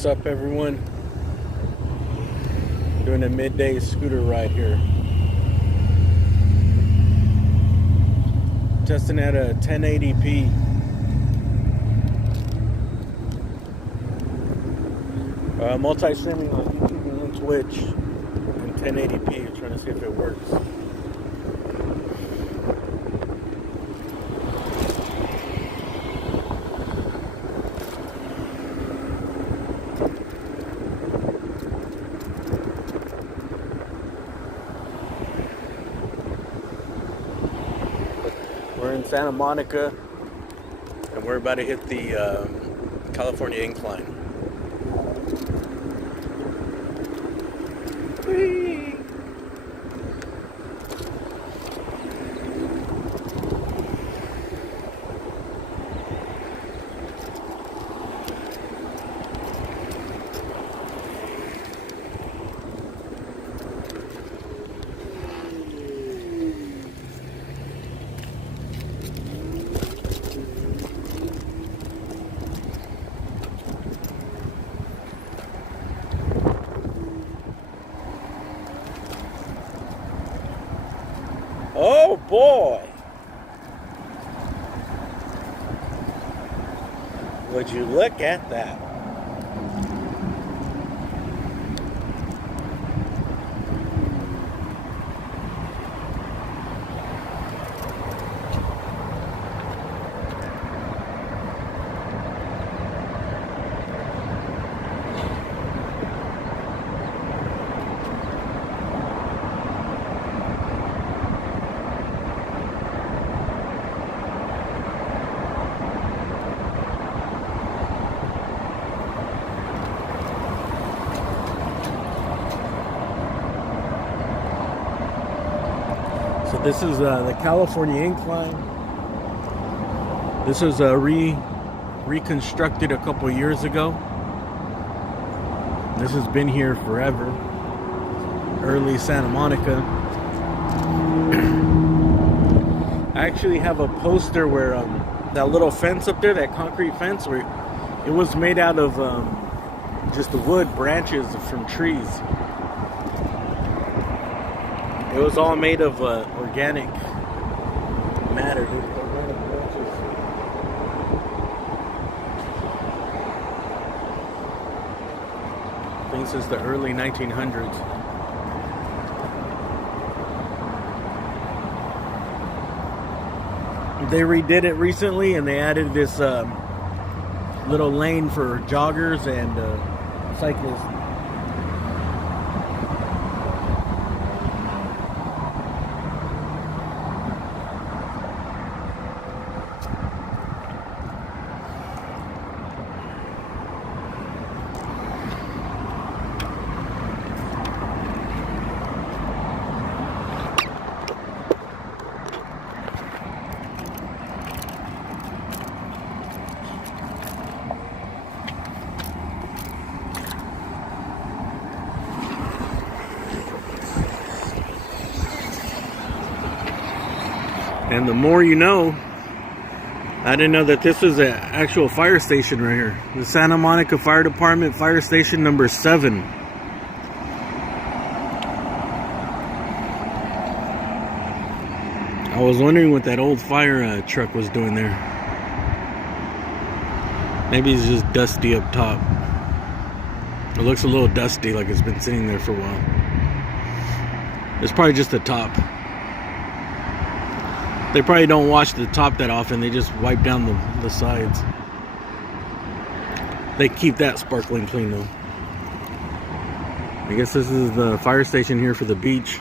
What's up, everyone? Doing a midday scooter ride here. Testing at a 1080p. Multi-streaming on YouTube and Twitch in 1080p. Trying to see if it works. We're in Santa Monica, and we're about to hit the California Incline. Whee! Oh boy! Would you look at that? So this is the California Incline. This was reconstructed a couple years ago. This has been here forever. Early Santa Monica. I actually have a poster where that little fence up there, that concrete fence, where it was made out of just the wood branches from trees. It was all made of organic matter. Organic branches. I think since the early 1900s. They redid it recently, and they added this little lane for joggers and cyclists. And the more you know. I didn't know that this was an actual fire station right here. The Santa Monica Fire Department Fire Station number 7. I was wondering what that old fire truck was doing there. Maybe it's just dusty up top. It looks a little dusty, like it's been sitting there for a while. It's probably just the top. They probably don't wash the top that often. They just wipe down the sides. They keep that sparkling clean though. I guess this is the fire station here for the beach.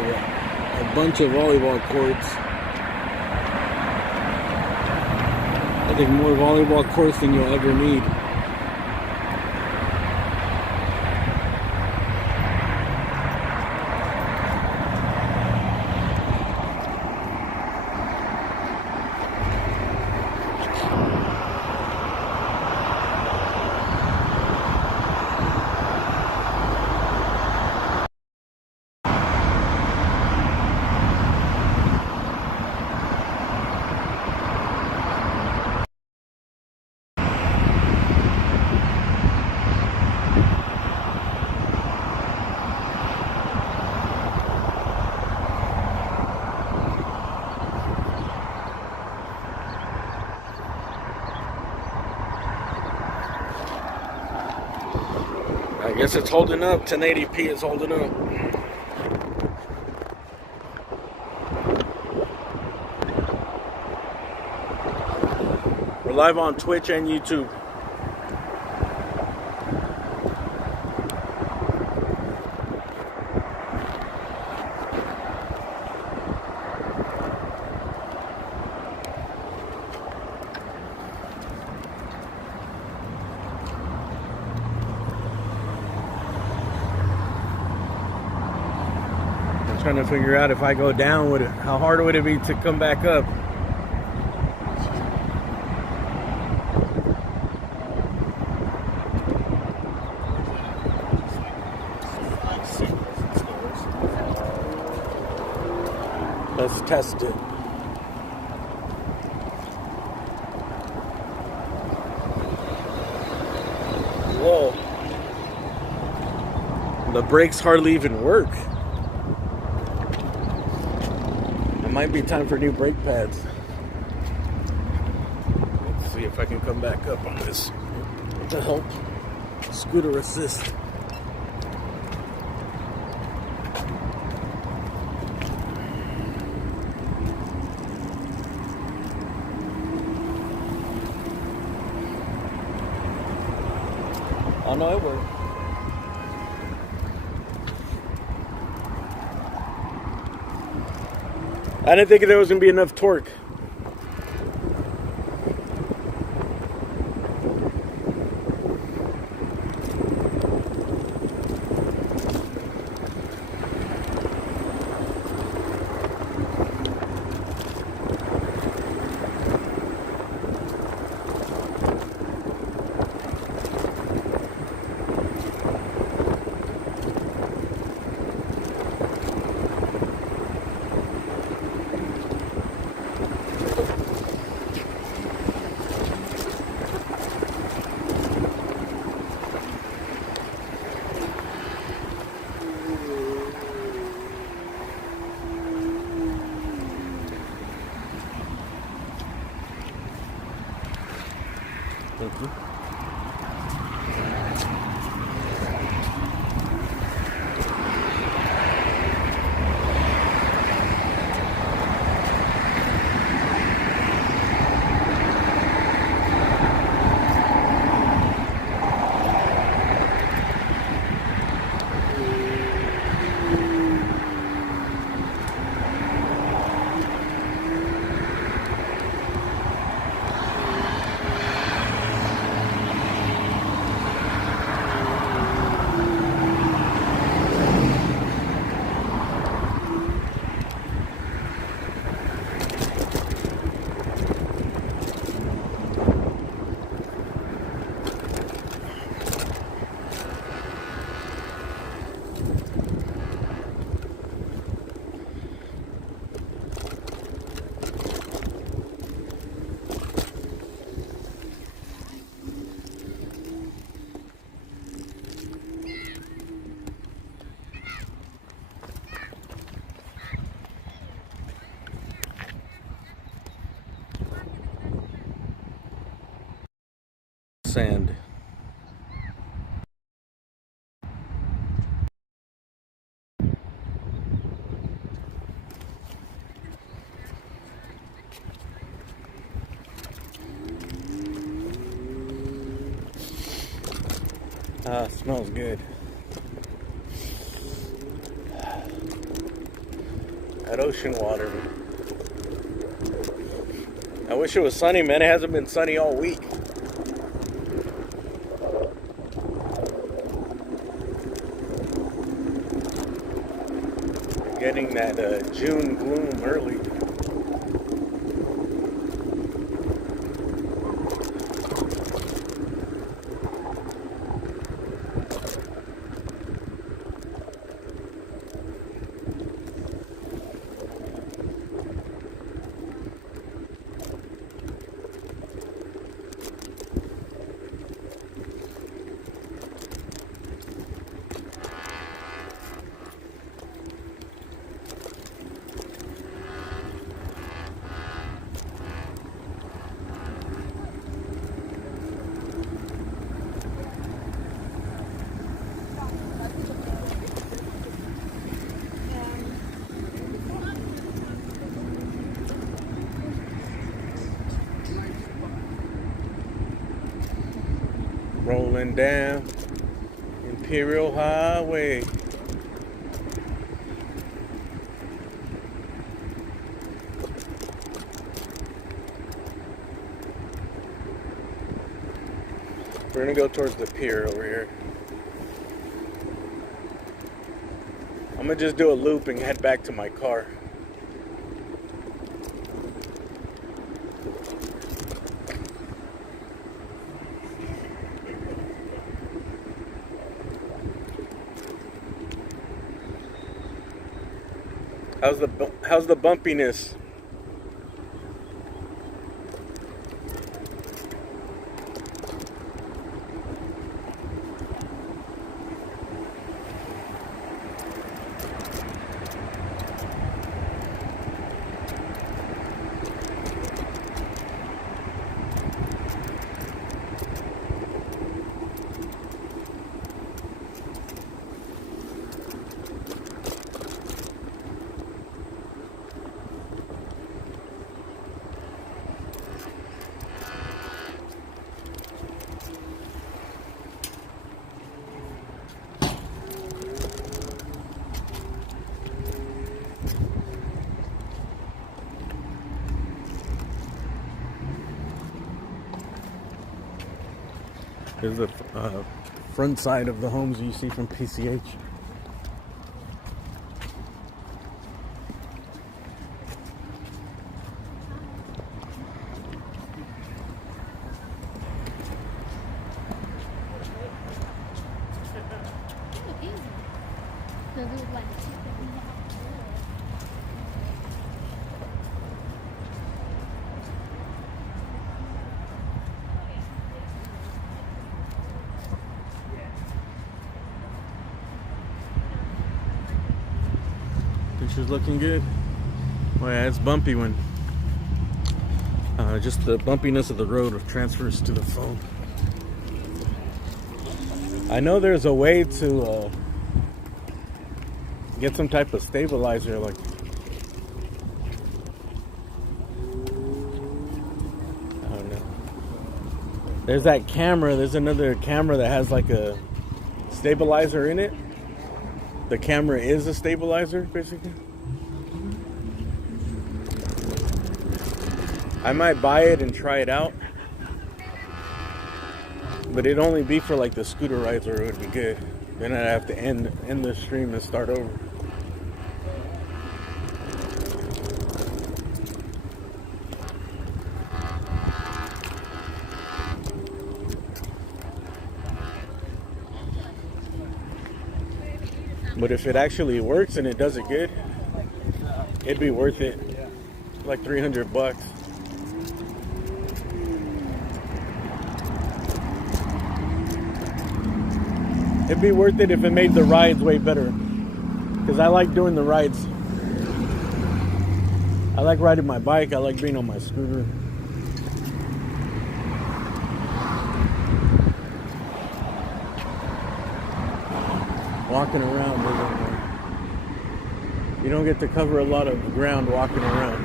of a bunch of volleyball courts. I think more volleyball courts than you'll ever need. I guess it's holding up. 1080p is holding up. We're live on Twitch and YouTube. Trying to figure out if I go down, how hard would it be to come back up? Let's test it. Whoa. The brakes hardly even work. Might be time for new brake pads. Let's see if I can come back up on this to help. Scooter assist. Oh no, it worked. I didn't think there was going to be enough torque. Thank you. Sand. Smells good. That ocean water. I wish it was sunny, man. It hasn't been sunny all week. Getting that June gloom early. Rolling down Imperial Highway. We're gonna go towards the pier over here. I'm gonna just do a loop and head back to my car. How's the bumpiness? Here's the front side of the homes you see from PCH. Picture's looking good. Oh yeah, it's bumpy when just the bumpiness of the road transfers to the phone. I know there's a way to get some type of stabilizer, like I don't know. There's that camera. There's another camera that has like a stabilizer in it. The camera is a stabilizer, basically. I might buy it and try it out, but it'd only be for like the scooter rides where it would be good. Then I'd have to end the stream and start over. But if it actually works and it does it good, it'd be worth it. Like $300. It'd be worth it if it made the rides way better. Because I like doing the rides. I like riding my bike. I like being on my scooter. Walking around, you don't get to cover a lot of ground walking around.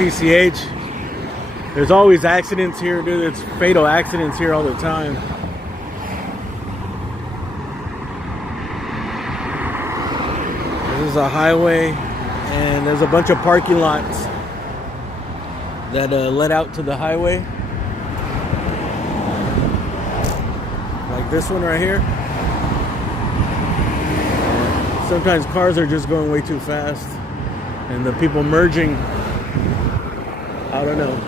PCH. There's always accidents here, dude. It's fatal accidents here all the time. This is a highway, and there's a bunch of parking lots that let out to the highway. Like this one right here. Sometimes cars are just going way too fast, and the people merging, I don't know.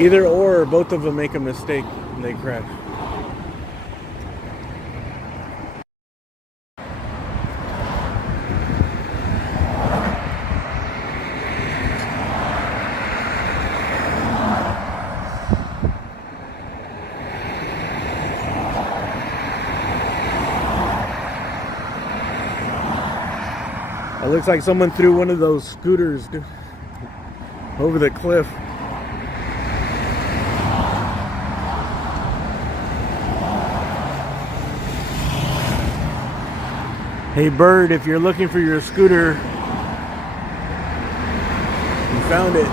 Either or both of them make a mistake and they crash. It looks like someone threw one of those scooters over the cliff. Hey bird, if you're looking for your scooter, you found it.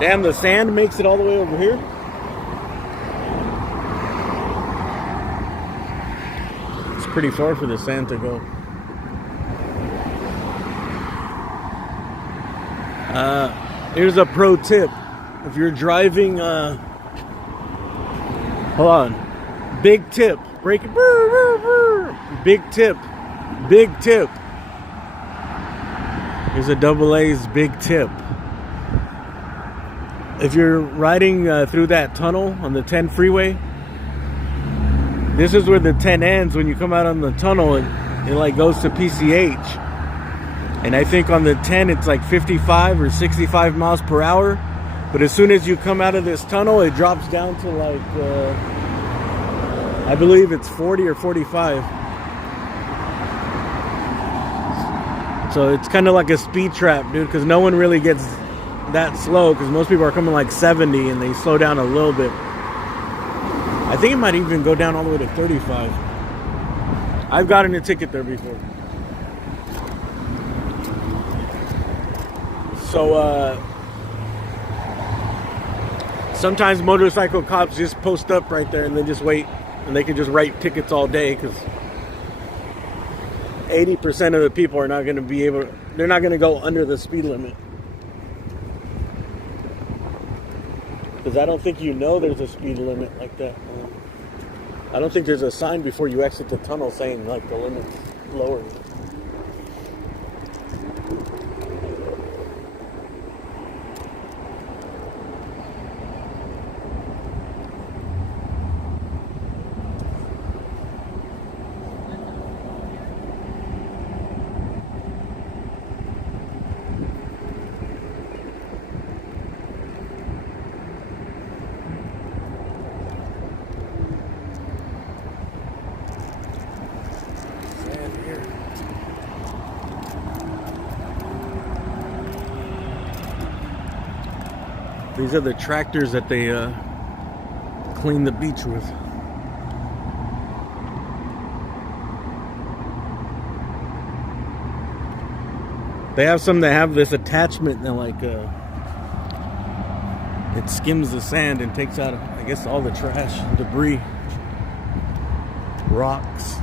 Damn, the sand makes it all the way over here. It's pretty far for the sand to go. Here's a pro tip. If you're driving, hold on. Big tip. Break it. Big tip. Big tip. Here's a double A's big tip. If you're riding through that tunnel on the 10 freeway, this is where the 10 ends. When you come out on the tunnel, it like goes to PCH. And I think on the 10, it's like 55 or 65 miles per hour. But as soon as you come out of this tunnel, it drops down to like, I believe it's 40 or 45. So it's kind of like a speed trap, dude, because no one really gets that slow, because most people are coming like 70 and they slow down a little bit. I think it might even go down all the way to 35. I've gotten a ticket there before. So sometimes motorcycle cops just post up right there and then just wait, and they can just write tickets all day, because 80% of the people are not going to be able, they're not going to go under the speed limit. Because I don't think there's a speed limit like that. I don't think there's a sign before you exit the tunnel saying like the limit's lower. These are the tractors that they clean the beach with. They have some that have this attachment that like It skims the sand and takes out, I guess, all the trash, debris, rocks.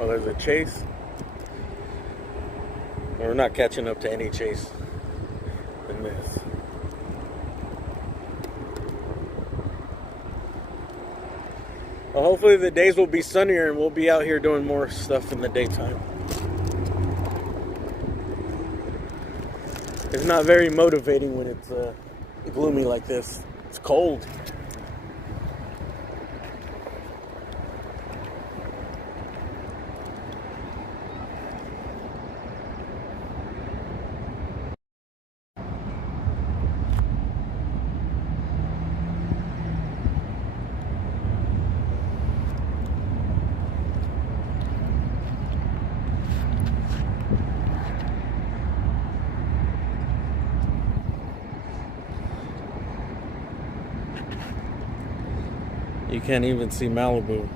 Oh, there's a chase. We're not catching up to any chase in this. Well, hopefully the days will be sunnier and we'll be out here doing more stuff in the daytime. It's not very motivating when it's gloomy like this. It's cold. You can't even see Malibu.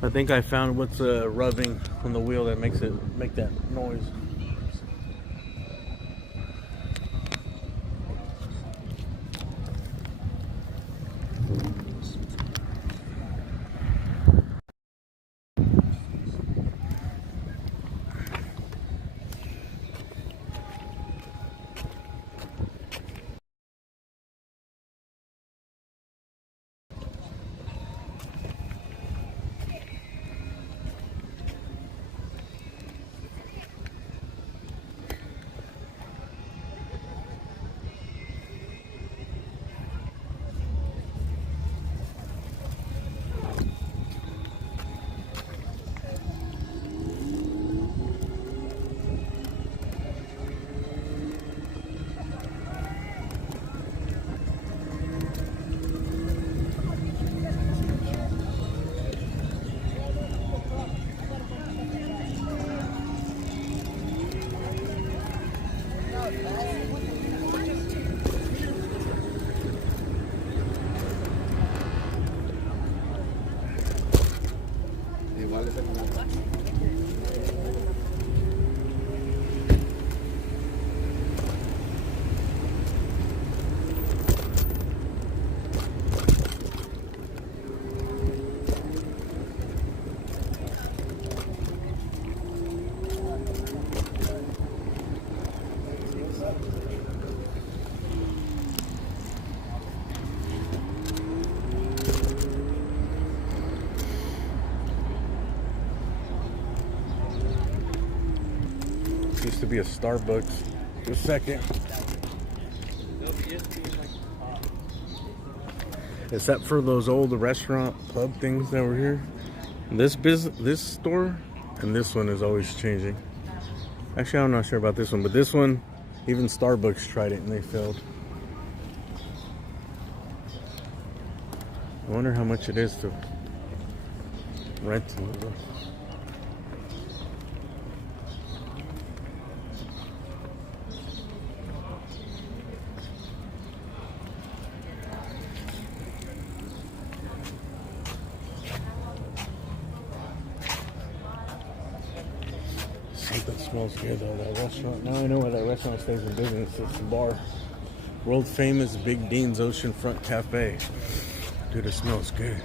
I think I found what's rubbing on the wheel that makes it make that noise. This used to be a Starbucks for a second. Except for those old restaurant pub things that were here. This store and this one is always changing. Actually, I'm not sure about this one, but this one, even Starbucks tried it and they failed. I wonder how much it is to rent one. Something smells good though, that restaurant. Now I know why that restaurant stays in business. It's a bar. World famous Big Dean's Oceanfront Cafe. Dude, it smells good.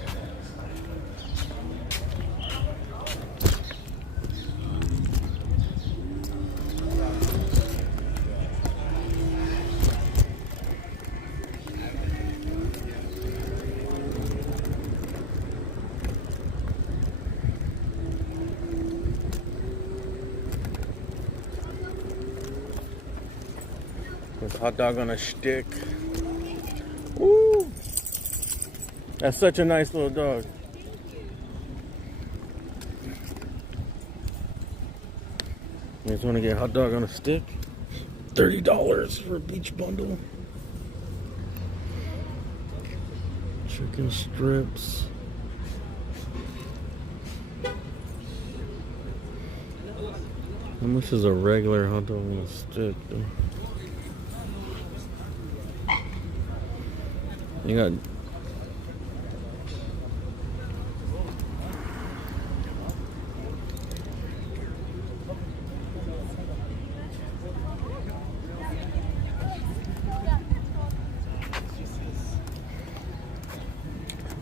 There's a hot dog on a stick. Woo! That's such a nice little dog. You guys want to get a hot dog on a stick? $30 for a beach bundle. Chicken strips. How much is a regular hot dog on a stick, though? You got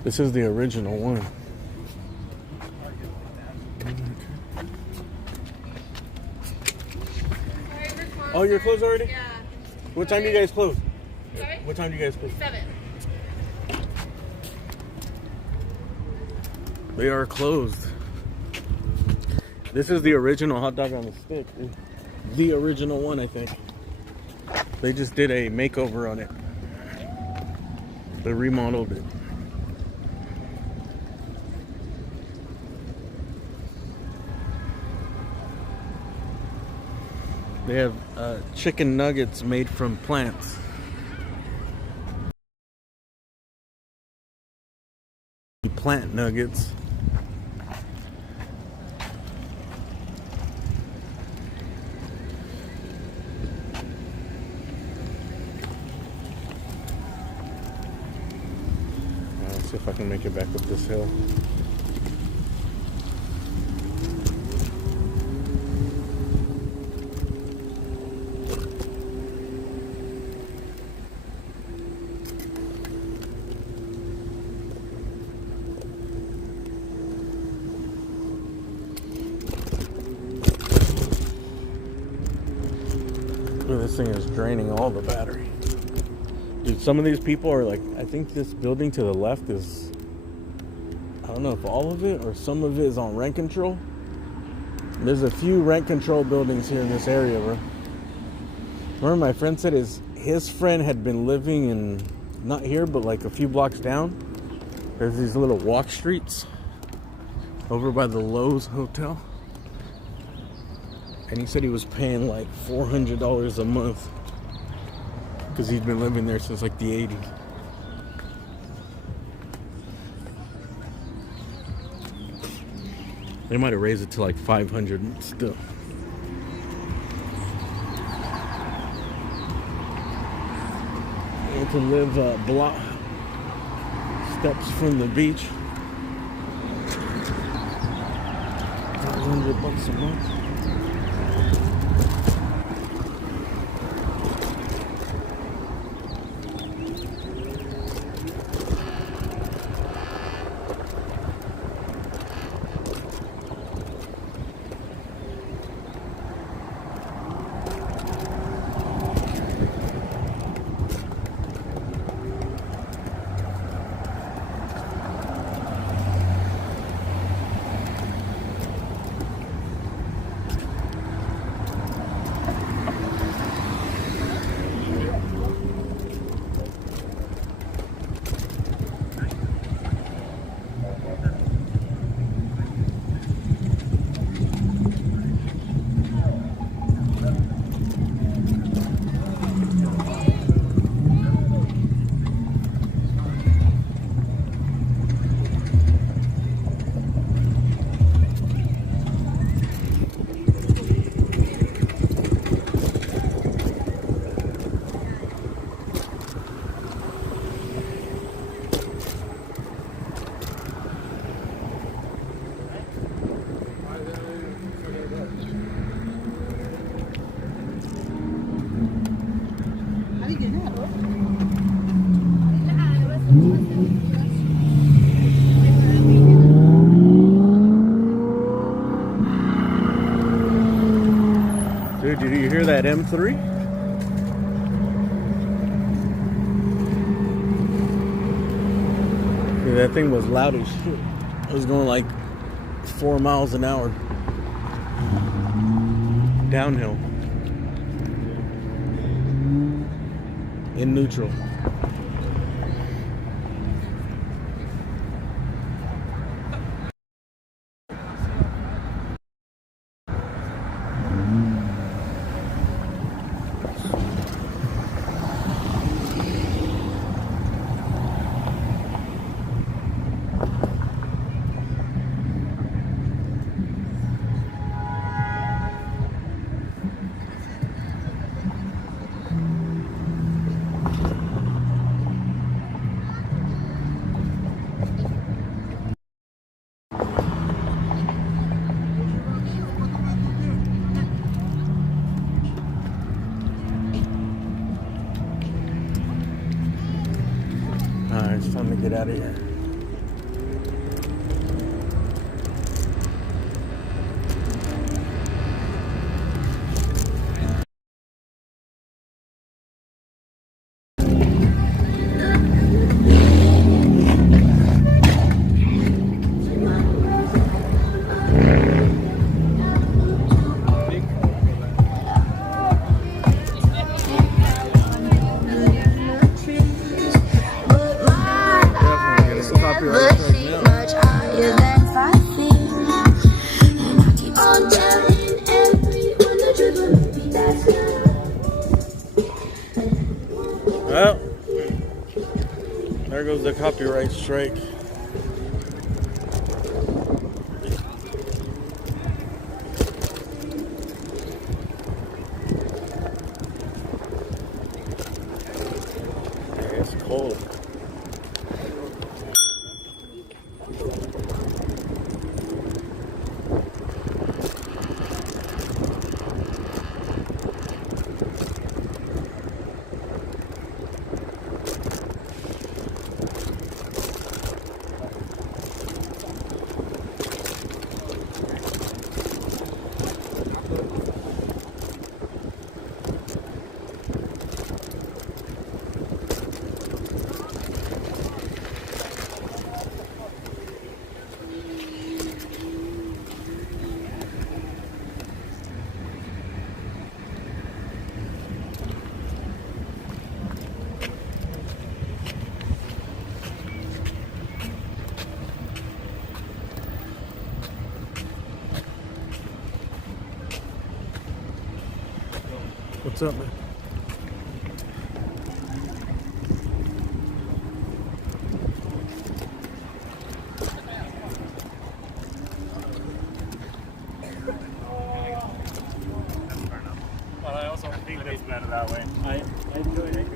this is the original one. Oh, you're closed already? Yeah. What time do you guys close? Sorry? What time do you guys close? 7. They are closed. This is the original hot dog on the stick. The original one, I think. They just did a makeover on it. They remodeled it. They have chicken nuggets made from plants. Plant nuggets. Let's see if I can make it back up this hill. This thing is draining all the battery. Dude, some of these people are like, I think this building to the left is, I don't know if all of it or some of it is on rent control. There's a few rent control buildings here in this area, bro. Remember my friend said his friend had been living in, not here, but like a few blocks down. There's these little walk streets over by the Lowe's Hotel. And he said he was paying like $400 a month because he's been living there since like the 80s. They might have raised it to like 500 still. And to live block steps from the beach. $500 a month. Dude, did you hear that M3? Dude, that thing was loud as shit. It was going like 4 miles an hour. Downhill. In neutral. Alright, it's time to get out of here. Well, there goes the copyright strike. Yeah, it's cold. What's up, man? Well, I also think it's better that way. I enjoy it.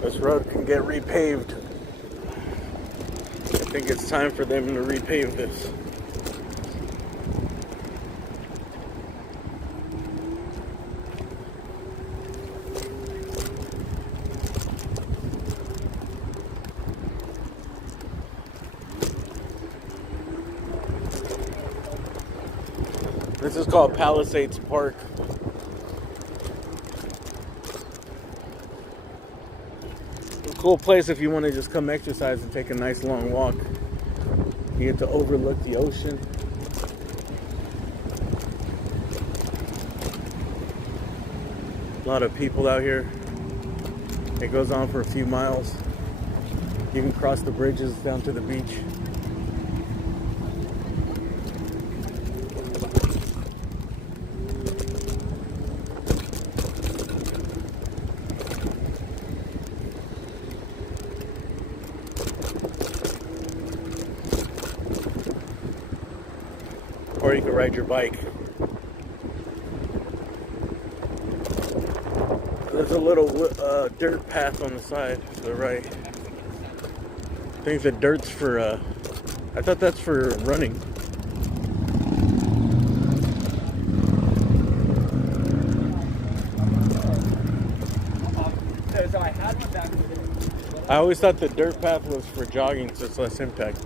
This road can get repaved. I think it's time for them to repave this. This is called Palisades Park. Cool place if you want to just come exercise and take a nice long walk. You get to overlook the ocean. A lot of people out here. It goes on for a few miles. You can cross the bridges down to the beach. Or you can ride your bike. There's a little dirt path on the side to the right. I think the dirt's for, I thought that's for running. I always thought the dirt path was for jogging, so it's less impact.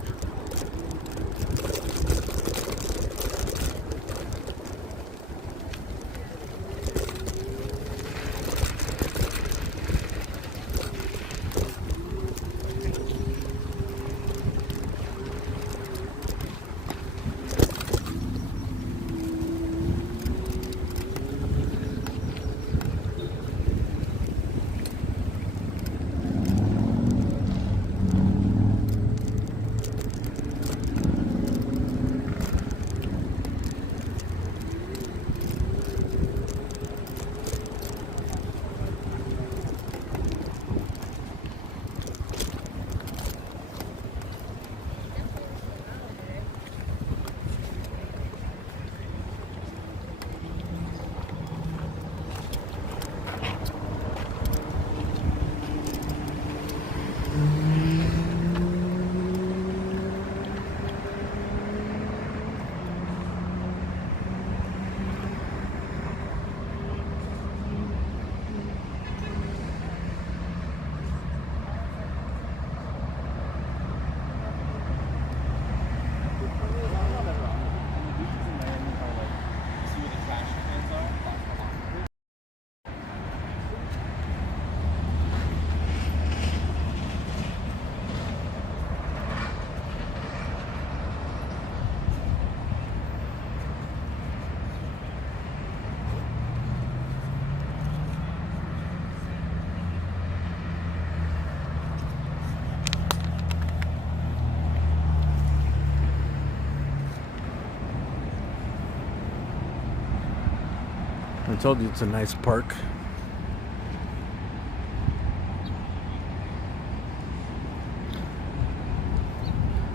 I told you it's a nice park.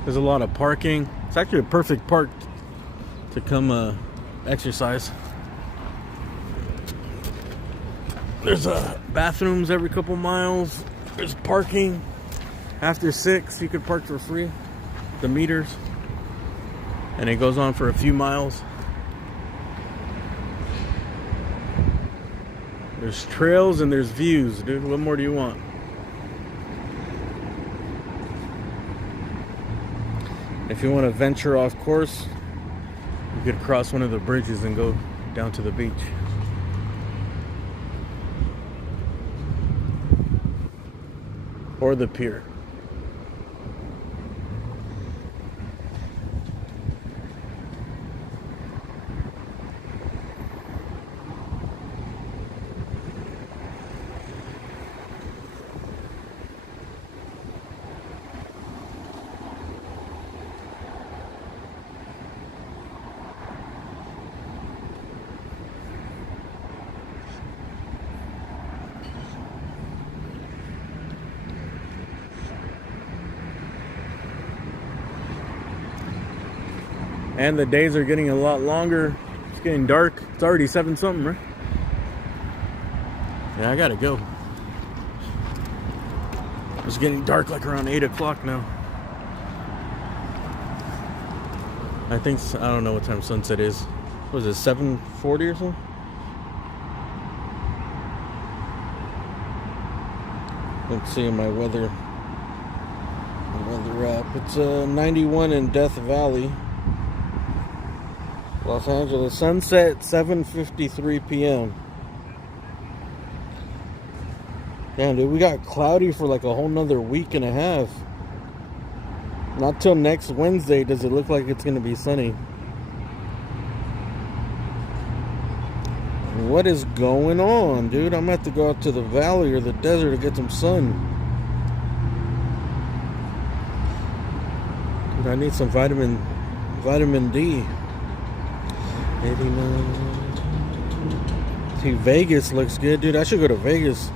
There's a lot of parking. It's actually a perfect park to come exercise. There's bathrooms every couple miles. There's parking. After 6, you could park for free. The meters. And it goes on for a few miles. There's trails and there's views, dude. What more do you want? If you want to venture off course, you could cross one of the bridges and go down to the beach. Or the pier. And the days are getting a lot longer. It's getting dark. It's already 7 something, right? Yeah, I gotta go. It's getting dark like around 8 o'clock now. I think, I don't know what time sunset is. What is it, 7:40 or something? Let's see my weather app. It's 91 in Death Valley, Los Angeles. Sunset 7:53 p.m. Damn, dude, we got cloudy for like a whole nother week and a half. Not till next Wednesday does it look like it's gonna be sunny. What is going on, dude? I'm gonna have to go out to the valley or the desert to get some sun. Dude, I need some vitamin D. 89. See, Vegas looks good, dude. I should go to Vegas.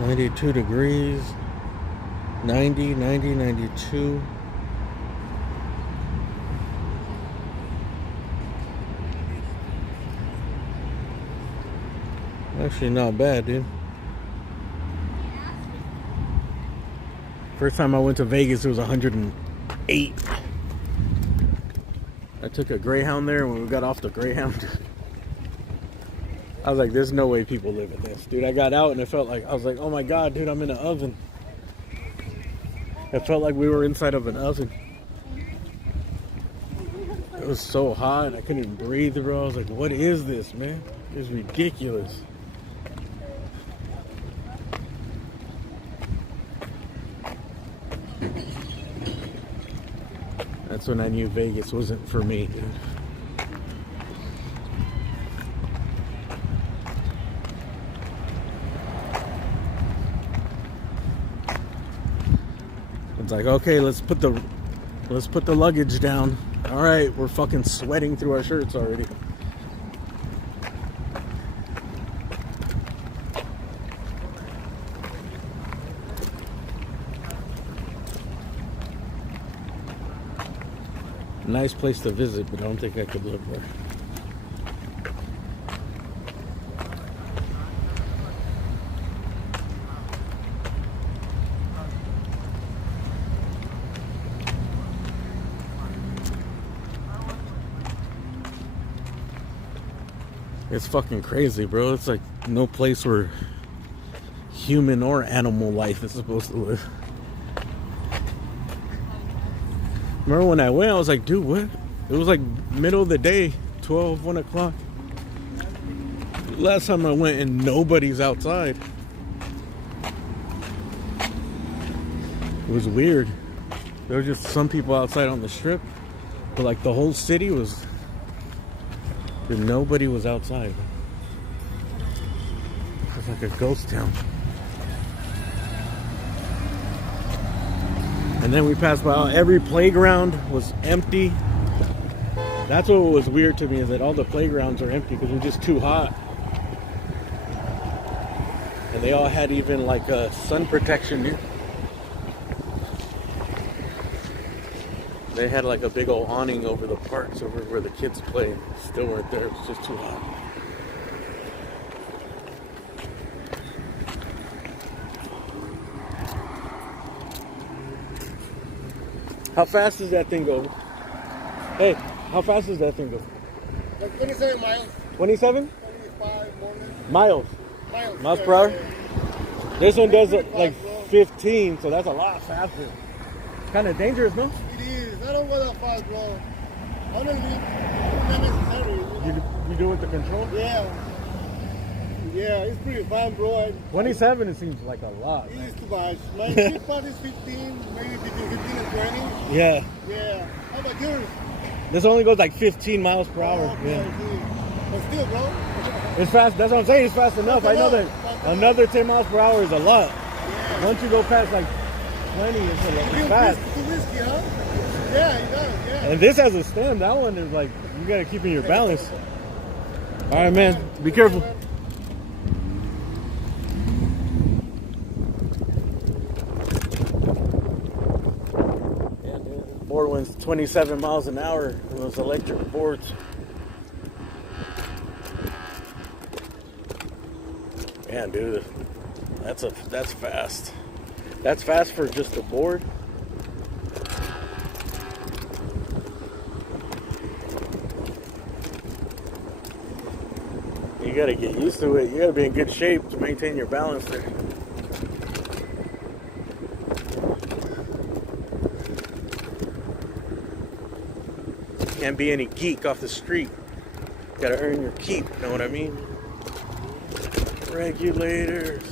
92 degrees. 90, 92. Actually, not bad, dude. First time I went to Vegas, it was 108. I took a Greyhound there, and when we got off the Greyhound, I was like, there's no way people live in this. Dude, I got out, and it felt like, I was like, oh my God, dude, I'm in an oven. It felt like we were inside of an oven. It was so hot, I couldn't even breathe, bro. I was like, what is this, man? It's ridiculous. That's when I knew Vegas wasn't for me, dude. It's like, okay, let's put the luggage down. All right, we're fucking sweating through our shirts already. Nice place to visit, but I don't think I could live there. It's fucking crazy, bro. It's like no place where human or animal life is supposed to live. Remember when I went, I was like, dude, what? It was like middle of the day, 12, 1 o'clock. Last time I went and nobody's outside. It was weird. There were just some people outside on the strip. But like the whole city was... Nobody was outside. It was like a ghost town. And then we passed by, every playground was empty. That's what was weird to me, is that all the playgrounds are empty because it was just too hot. And they all had even like a sun protection here. They had like a big old awning over the parks over where the kids play. Still weren't there, it was just too hot. How fast does that thing go? Hey, how fast does that thing go? Like 27 miles. 27? 25 more than Miles. Miles per hour? This one does like 15, so that's a lot faster. Kind of dangerous, no? It is. I don't go that fast, bro. Honestly, it's not necessary. You do with the control? Yeah. Yeah, it's pretty fun, bro. 27, it seems like a lot. It Man. is too much. My sweet spot is 15, maybe between 15 and 20. Yeah. Yeah. How about yours? This only goes like 15 miles per hour. Okay, Yeah. okay. But still, bro. It's fast. That's what I'm saying. It's fast enough. I know that another 10 miles per hour is a lot. Yeah. Once you go past like 20, it's a lot It's fast. too risky, huh? Yeah, it does, yeah. And this has a stem. That one is like, you gotta keep in your balance. All right, man. Be careful. Board wins 27 miles an hour on those electric boards. Man, dude, that's fast. That's fast for just a board. You gotta get used to it. You gotta be in good shape to maintain your balance there. Can't be any geek off the street. Gotta earn your keep, know what I mean? Regulators.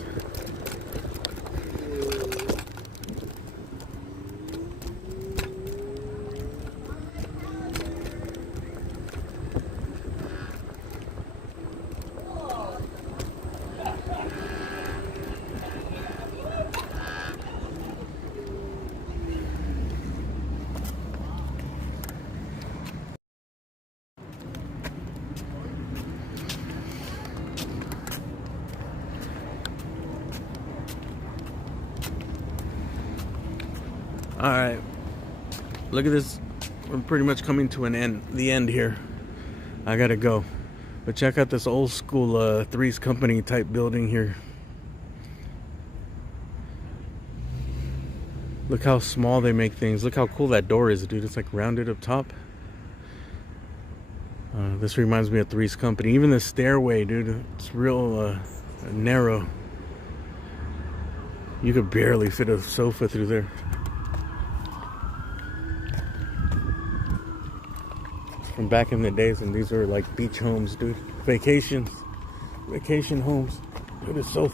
All right, look at this. We're pretty much coming to the end here. I gotta go, but check out this old school Three's Company type building here. Look how small they make things. Look how cool that door is, dude. It's like rounded up top. This reminds me of Three's Company. Even the stairway, dude, it's real narrow. You could barely fit a sofa through there. It's from back in the days when these were like beach homes, dude. Vacation homes. Dude, it's so...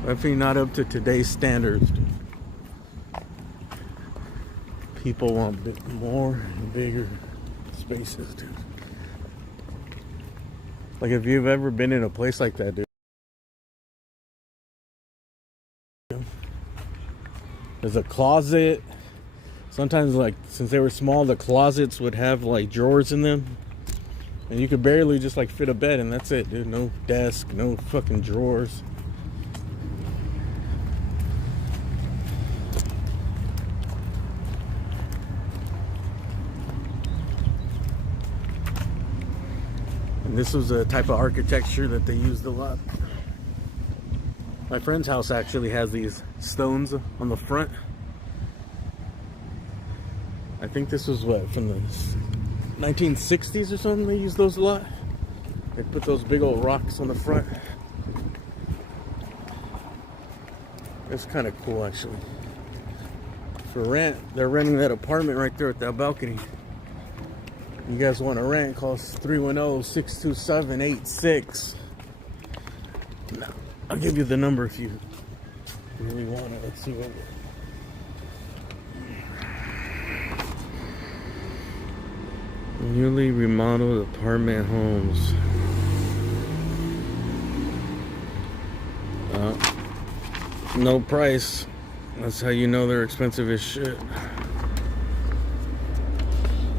Definitely not up to today's standards, dude. People want more and bigger spaces, dude. Like, if you've ever been in a place like that, dude. There's a closet. Sometimes, like, since they were small, the closets would have, like, drawers in them. And you could barely just, like, fit a bed, and that's it, dude. No desk, no fucking drawers. This was a type of architecture that they used a lot. My friend's house actually has these stones on the front. I think this was what, from the 1960s or something. They used those a lot. They put those big old rocks on the front. It's kind of cool, actually. For rent, they're renting that apartment right there with that balcony. You guys want to rent, call us 310-627-86. No, I'll give you the number if you really want it. Let's see what... Newly remodeled apartment homes. No price. That's how you know they're expensive as shit.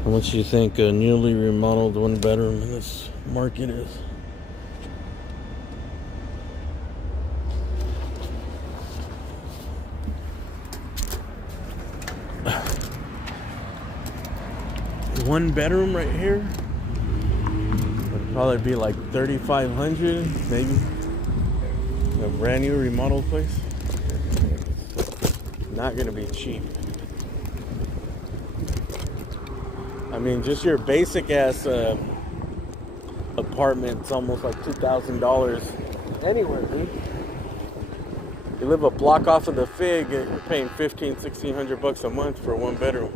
How much do you think a newly remodeled one bedroom in this market is? One bedroom right here would probably be like $3,500, maybe. A brand new remodeled place. Not gonna be cheap. I mean, just your basic ass apartment's almost like $2,000 anywhere, dude. You live a block off of the Fig, you're paying $1,500-$1,600 a month for one bedroom.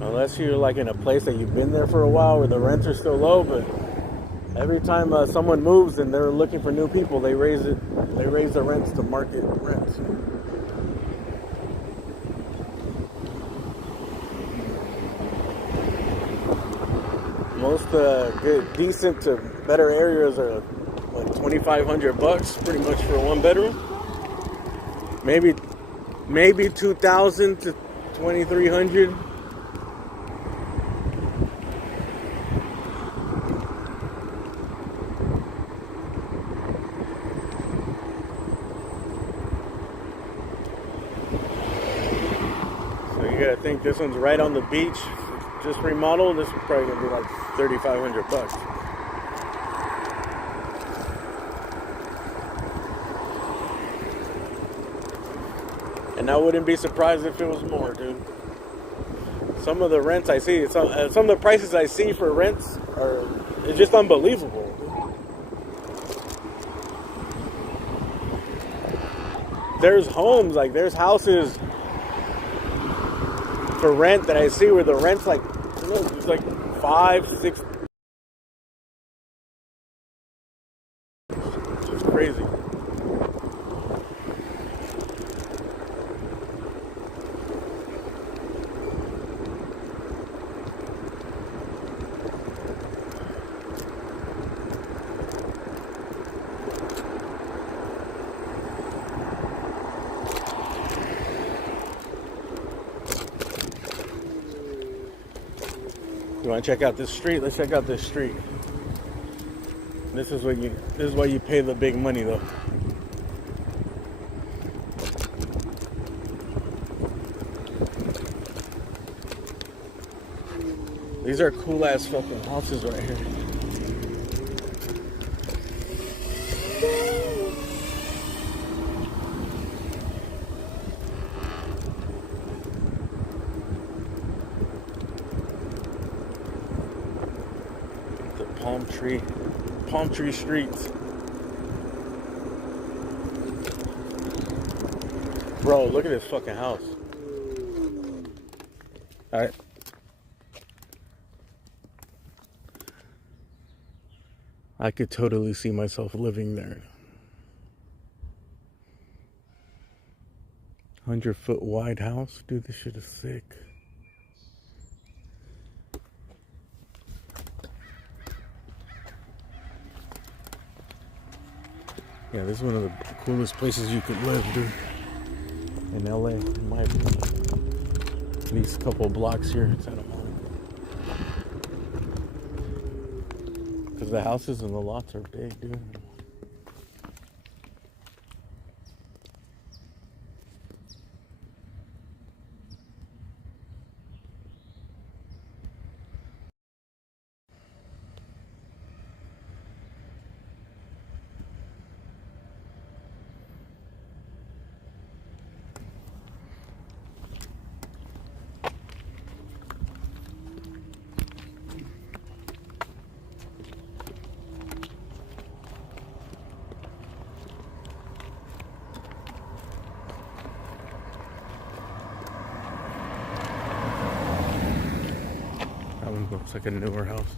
Unless you're like in a place that you've been there for a while where the rents are still low, but every time someone moves and they're looking for new people, they raise the rents to market rents. Most good, decent to better areas are like $2,500, pretty much for a one bedroom. Maybe $2,000 to $2,300. I think this one's right on the beach, just remodeled. This is probably gonna be like $3,500. And I wouldn't be surprised if it was more, dude. Some of the rents I see, some of the prices I see for rents it's just unbelievable. There's homes, like there's houses for rent that I see where the rent's like, it's like $5,000-$6,000. It's crazy. You want to check out this street? Let's check out this street. This is why you pay the big money though. These are cool ass fucking houses right here. The palm tree streets. Bro, look at this fucking house. Alright. I could totally see myself living there. 100-foot wide house? Dude, this shit is sick. Yeah, this is one of the coolest places you could live, dude. In LA, in my opinion. These couple blocks here, it's at a mall. Because the houses and the lots are big, dude. That one looks like a newer house.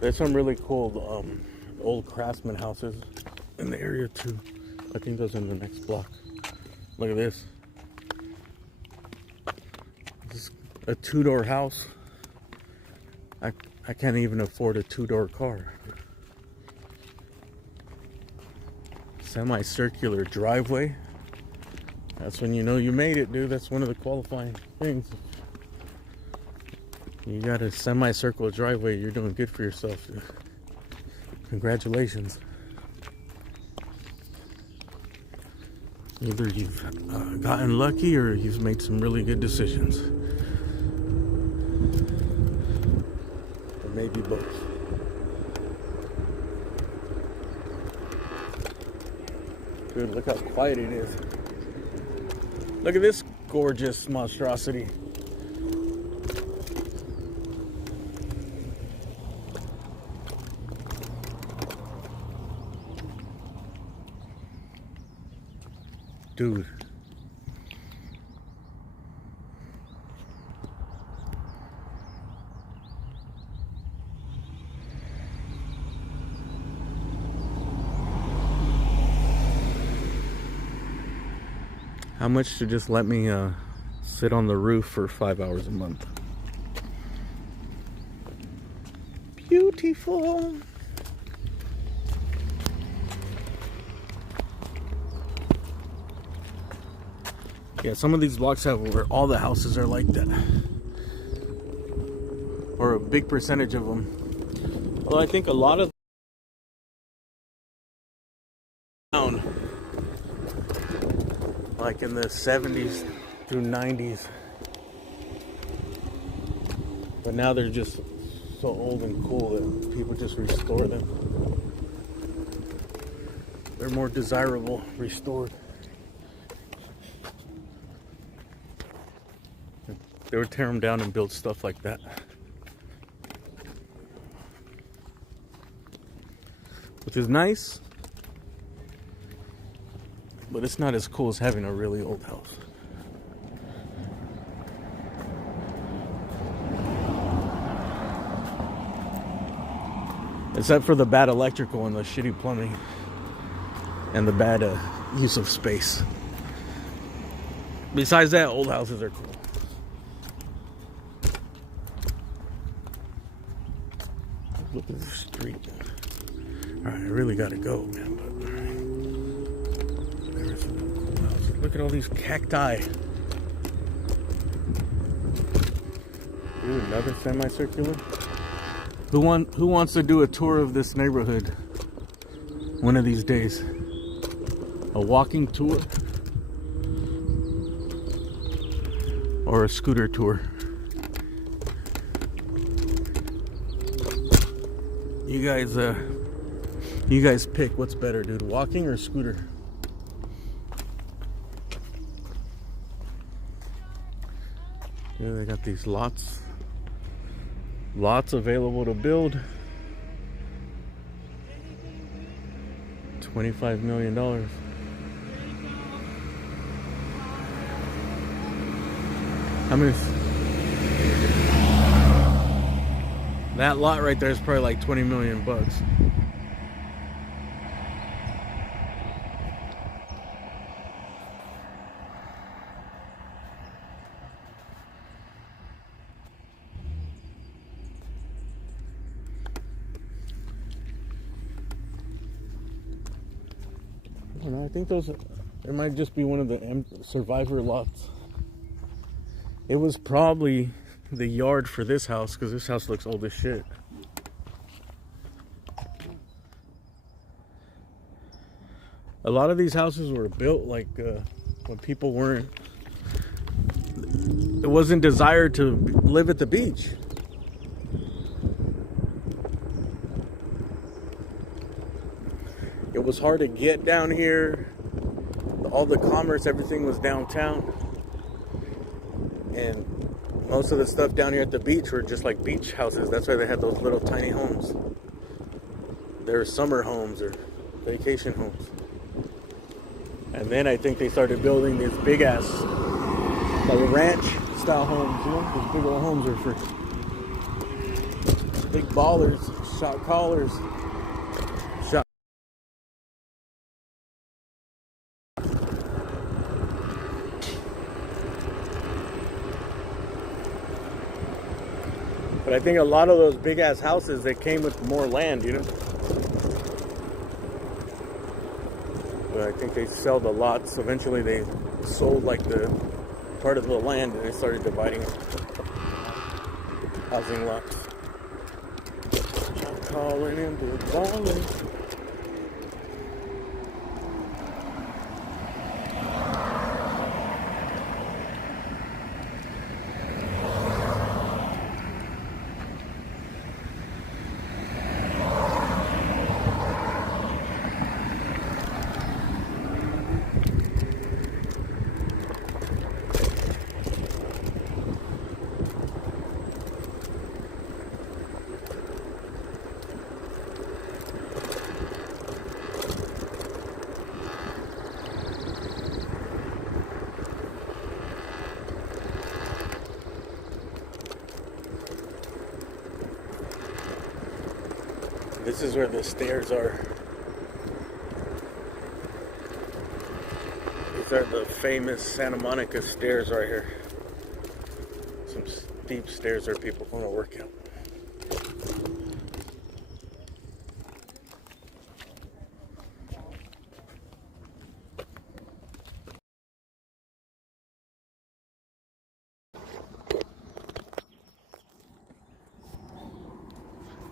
There's some really cool old craftsman houses in the area too. I think those are in the next block. Look at this. This is a 2-door house. I can't even afford a 2-door car. Semicircular driveway. That's when you know you made it, dude. That's one of the qualifying things. You got a semicircular driveway, you're doing good for yourself, dude. Congratulations. Either you've gotten lucky or you've made some really good decisions. Or maybe both. Dude, look how quiet it is. Look at this gorgeous monstrosity. Dude. How much to just let me sit on the roof for 5 hours a month? Beautiful. Yeah, some of these blocks have where all the houses are like that. Or a big percentage of them. Although I think a lot of down like in the 70s through 90s. But now they're just so old and cool that people just restore them. They're more desirable restored. They would tear them down and build stuff like that. Which is nice, but it's not as cool as having a really old house. Except for the bad electrical and the shitty plumbing and the bad use of space. Besides that, old houses are cool. Look at the street. Alright, I really gotta go, man, but there's some cool houses. Look at all these cacti. Ooh, another semicircular. Who wants to do a tour of this neighborhood one of these days? A walking tour or a scooter tour? You guys pick what's better, dude. Walking or scooter? Yeah, they got these lots available to build. $25 million. How many? That lot right there is probably like 20 million bucks. I don't know, I think it might just be one of the survivor lots. It was probably the yard for this house, because this house looks old as shit. A lot of these houses were built like when people weren't, it wasn't desired to live at the beach. It was hard to get down here. All the commerce, everything was downtown. And most of the stuff down here at the beach were just like beach houses. That's why they had those little tiny homes. They're summer homes or vacation homes. And then I think they started building these big ass, like ranch style homes, you know? These big old homes are for big ballers, shot callers. But I think a lot of those big ass houses, they came with more land, you know? But I think they sell the lots. Eventually they sold like the part of the land and they started dividing housing lots. I'm calling him to balling. This is where the stairs are. These are the famous Santa Monica stairs right here. Some steep stairs where people want to work out.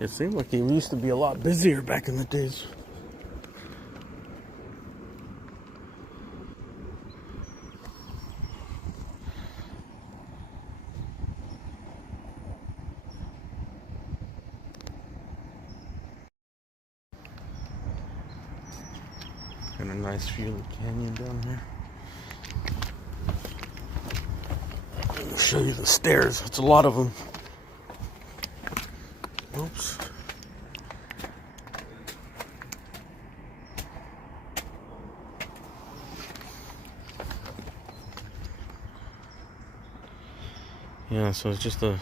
It seemed like it used to be a lot busier back in the days. And a nice view of the canyon down here. Let me show you the stairs. It's a lot of them. Oops. Yeah, so it's just a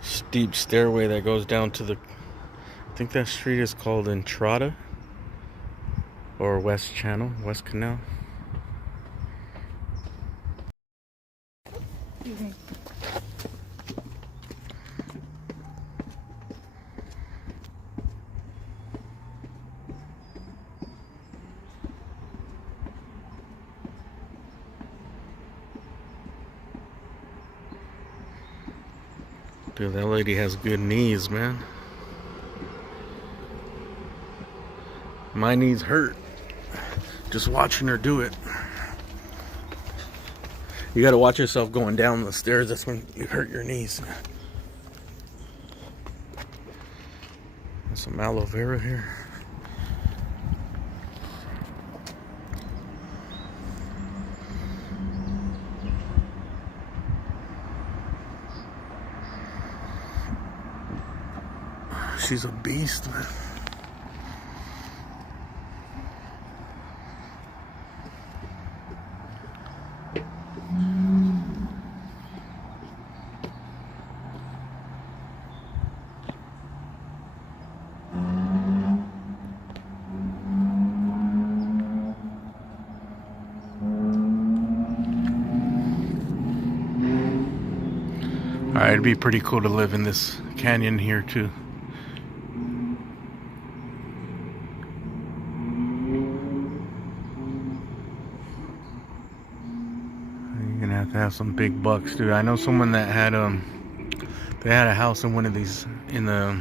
steep stairway that goes down to the, I think that street is called Entrada or West Channel, West Canal. Dude, that lady has good knees, man. My knees hurt just watching her do it. You gotta watch yourself going down the stairs. That's when you hurt your knees. There's some aloe vera here. She's a beast, man. Alright, it'd be pretty cool to live in this canyon here too. You're gonna have to have some big bucks, dude. I know someone that had they had a house in one of these in the,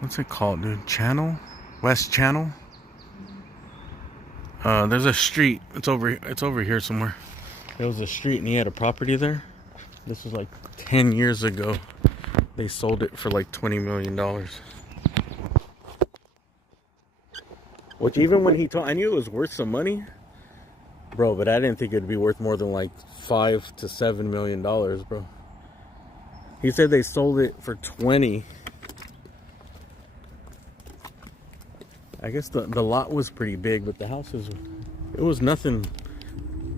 what's it called, dude? Channel? West Channel? There's a street. It's over here somewhere. There was a street and he had a property there. This was like 10 years ago. They sold it for like $20 million. Which even when he told, I knew it was worth some money, bro, but I didn't think it'd be worth more than like $5 to $7 million, bro. He said they sold it for 20. I guess the lot was pretty big, but the house is, it was nothing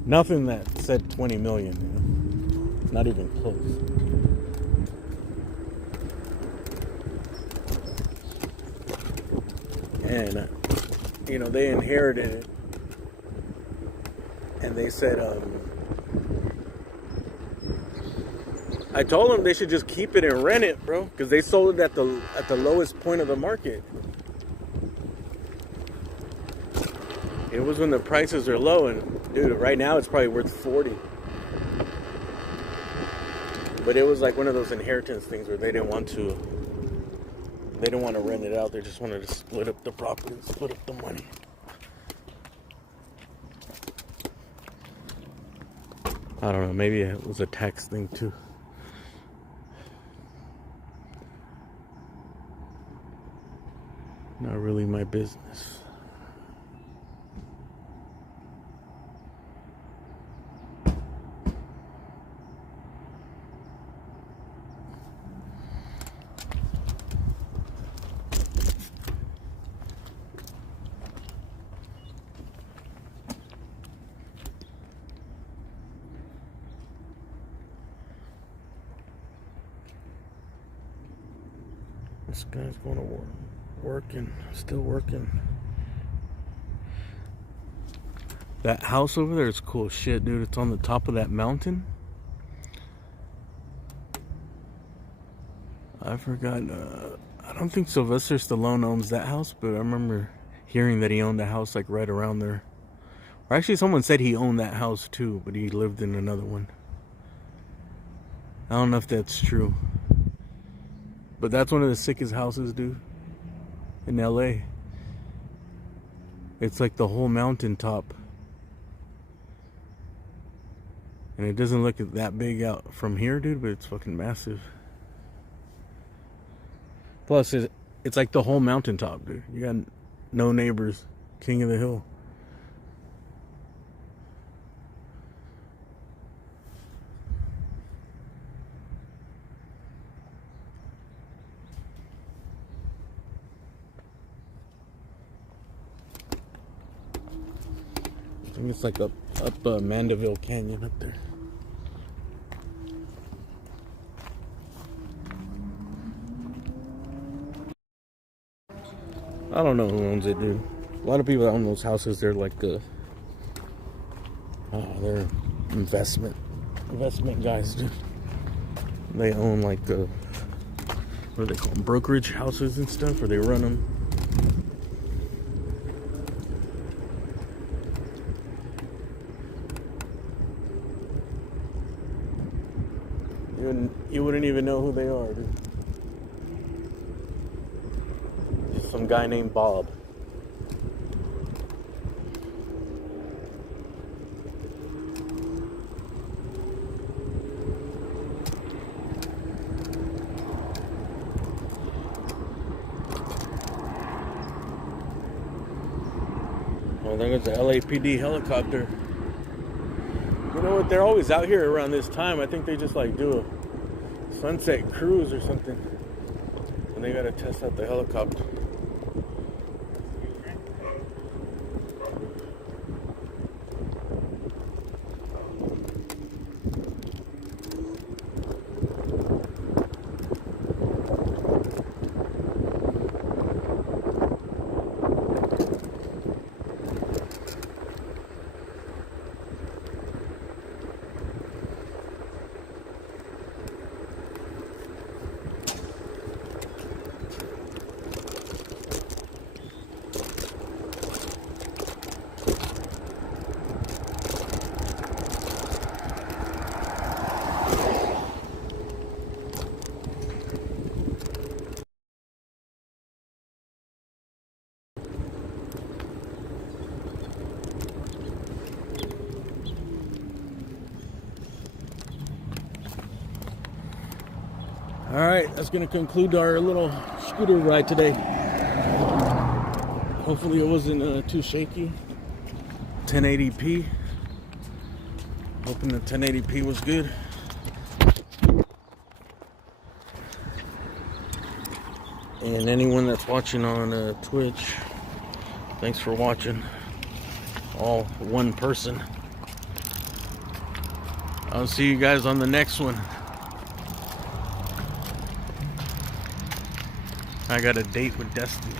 that said 20 million, you know? Not even close. And you know, they inherited it, and they said, I told them they should just keep it and rent it, bro, because they sold it at the lowest point of the market. It was when the prices are low, and dude, right now it's probably worth 40. But it was like one of those inheritance things where they didn't want to rent it out. They just wanted to split up the property, split up the money. I don't know, maybe it was a tax thing too. Not really my business. This guy's going to work, working, still working. That house over there is cool shit, dude. It's on the top of that mountain. I forgot, I don't think Sylvester Stallone owns that house, but I remember hearing that he owned a house like right around there. Or actually someone said he owned that house too, but he lived in another one. I don't know if that's true. But that's one of the sickest houses, dude, in LA. It's like the whole mountaintop. And it doesn't look that big out from here, dude, but it's fucking massive. Plus, it's like the whole mountaintop, dude. You got no neighbors. King of the hill. I think it's like up Mandeville Canyon up there. I don't know who owns it, dude. A lot of people own those houses. They're like they're investment guys, dude. They own like what do they call them? Brokerage houses and stuff, or they run them. You wouldn't even know who they are, dude. Just some guy named Bob. Oh, there goes the LAPD helicopter. You know what? They're always out here around this time. I think they just like do a sunset cruise or something. And they gotta test out the helicopter. All right, that's going to conclude our little scooter ride today. Hopefully it wasn't too shaky. 1080p. Hoping the 1080p was good. And anyone that's watching on Twitch, thanks for watching. All one person. I'll see you guys on the next one. I got a date with Destiny.